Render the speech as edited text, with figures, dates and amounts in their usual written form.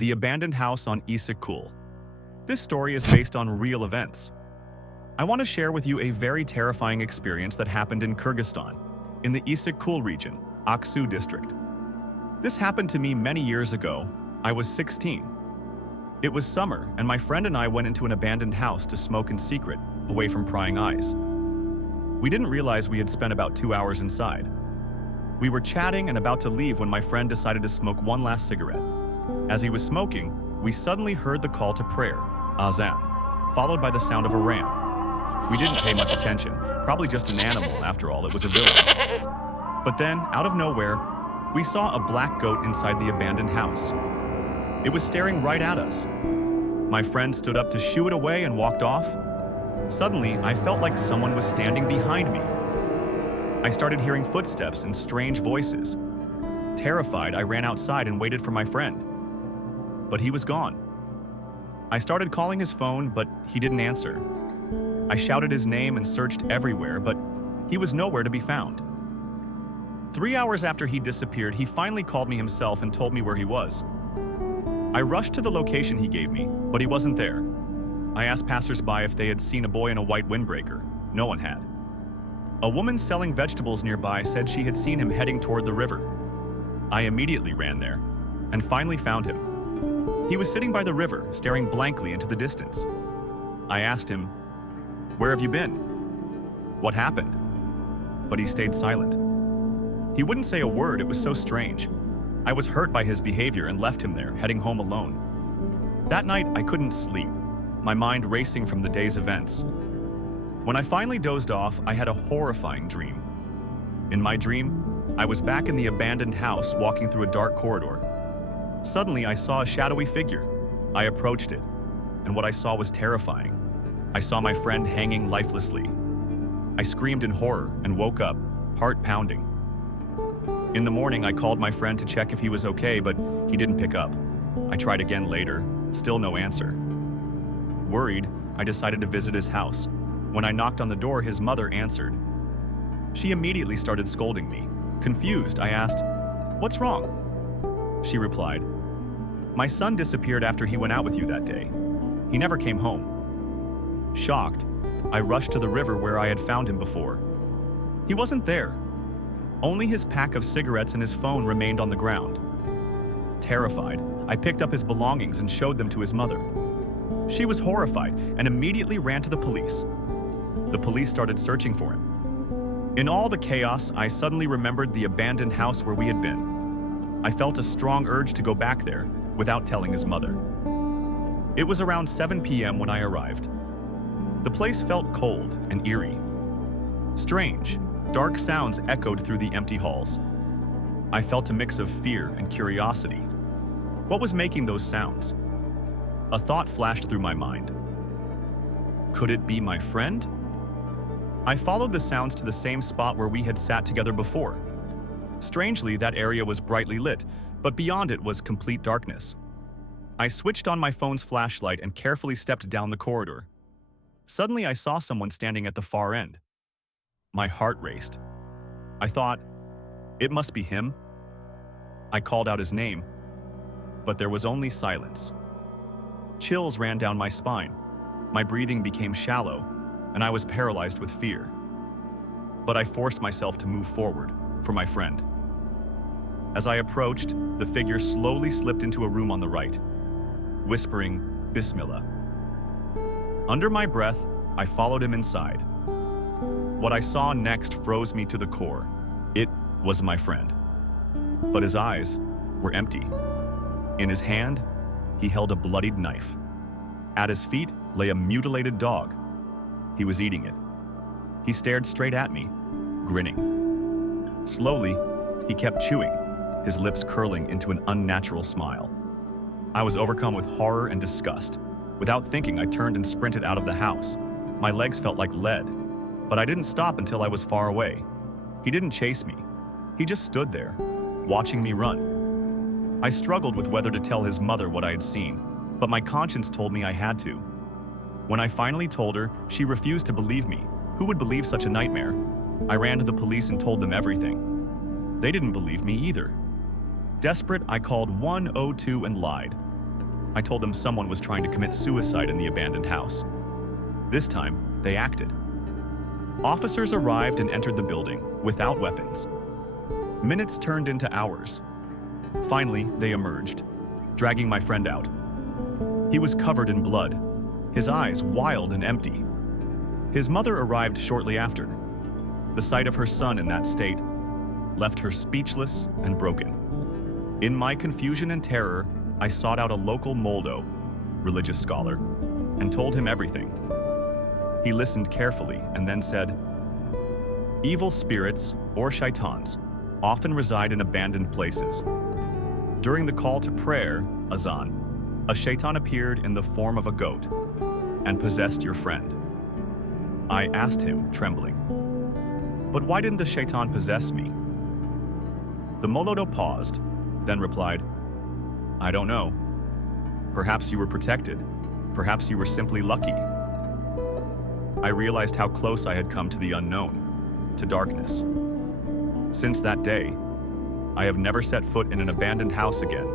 The Abandoned House on Isikul. This story is based on real events. I want to share with you a very terrifying experience that happened in Kyrgyzstan, in the Isikul region, Aksu district. This happened to me many years ago. I was 16. It was summer, and my friend and I went into an abandoned house to smoke in secret, away from prying eyes. We didn't realize we had spent about 2 hours inside. We were chatting and about to leave when my friend decided to smoke one last cigarette. As he was smoking, we suddenly heard the call to prayer, azan, followed by the sound of a ram. We didn't pay much attention, probably just an animal, after all, it was a village. But then, out of nowhere, we saw a black goat inside the abandoned house. It was staring right at us. My friend stood up to shoo it away and walked off. Suddenly, I felt like someone was standing behind me. I started hearing footsteps and strange voices. Terrified, I ran outside and waited for my friend. But he was gone. I started calling his phone, but he didn't answer. I shouted his name and searched everywhere, but he was nowhere to be found. 3 hours after he disappeared, he finally called me himself and told me where he was. I rushed to the location he gave me, but he wasn't there. I asked passersby if they had seen a boy in a white windbreaker. No one had. A woman selling vegetables nearby said she had seen him heading toward the river. I immediately ran there and finally found him. He was sitting by the river, staring blankly into the distance. I asked him, "Where have you been? What happened?" But he stayed silent. He wouldn't say a word, it was so strange. I was hurt by his behavior and left him there, heading home alone. That night, I couldn't sleep, my mind racing from the day's events. When I finally dozed off, I had a horrifying dream. In my dream, I was back in the abandoned house walking through a dark corridor. Suddenly, I saw a shadowy figure. I approached it, and what I saw was terrifying. I saw my friend hanging lifelessly. I screamed in horror and woke up, heart pounding. In the morning, I called my friend to check if he was okay, but he didn't pick up. I tried again later, still no answer. Worried, I decided to visit his house. When I knocked on the door, his mother answered. She immediately started scolding me. Confused, I asked, "What's wrong?" She replied, "My son disappeared after he went out with you that day. He never came home." Shocked, I rushed to the river where I had found him before. He wasn't there. Only his pack of cigarettes and his phone remained on the ground. Terrified, I picked up his belongings and showed them to his mother. She was horrified and immediately ran to the police. The police started searching for him. In all the chaos, I suddenly remembered the abandoned house where we had been. I felt a strong urge to go back there without telling his mother. It was around 7 p.m. when I arrived. The place felt cold and eerie. Strange, dark sounds echoed through the empty halls. I felt a mix of fear and curiosity. What was making those sounds? A thought flashed through my mind. Could it be my friend? I followed the sounds to the same spot where we had sat together before. Strangely, that area was brightly lit, but beyond it was complete darkness. I switched on my phone's flashlight and carefully stepped down the corridor. Suddenly, I saw someone standing at the far end. My heart raced. I thought, it must be him. I called out his name, but there was only silence. Chills ran down my spine. My breathing became shallow, and I was paralyzed with fear. But I forced myself to move forward for my friend. As I approached, the figure slowly slipped into a room on the right, whispering, "Bismillah." Under my breath, I followed him inside. What I saw next froze me to the core. It was my friend. But his eyes were empty. In his hand, he held a bloodied knife. At his feet lay a mutilated dog. He was eating it. He stared straight at me, grinning. Slowly, he kept chewing, his lips curling into an unnatural smile. I was overcome with horror and disgust. Without thinking, I turned and sprinted out of the house. My legs felt like lead, but I didn't stop until I was far away. He didn't chase me. He just stood there, watching me run. I struggled with whether to tell his mother what I had seen, but my conscience told me I had to. When I finally told her, she refused to believe me. Who would believe such a nightmare? I ran to the police and told them everything. They didn't believe me either. Desperate, I called 102 and lied. I told them someone was trying to commit suicide in the abandoned house. This time, they acted. Officers arrived and entered the building without weapons. Minutes turned into hours. Finally, they emerged, dragging my friend out. He was covered in blood, his eyes wild and empty. His mother arrived shortly after. The sight of her son in that state left her speechless and broken. In my confusion and terror, I sought out a local Moldo, religious scholar, and told him everything. He listened carefully and then said, "Evil spirits, or Shaytans, often reside in abandoned places. During the call to prayer, Azan, a Shaytan appeared in the form of a goat and possessed your friend." I asked him, trembling, "But why didn't the Shaytan possess me?" The Molodo paused, then replied, "I don't know. Perhaps you were protected. Perhaps you were simply lucky." I realized how close I had come to the unknown, to darkness. Since that day, I have never set foot in an abandoned house again.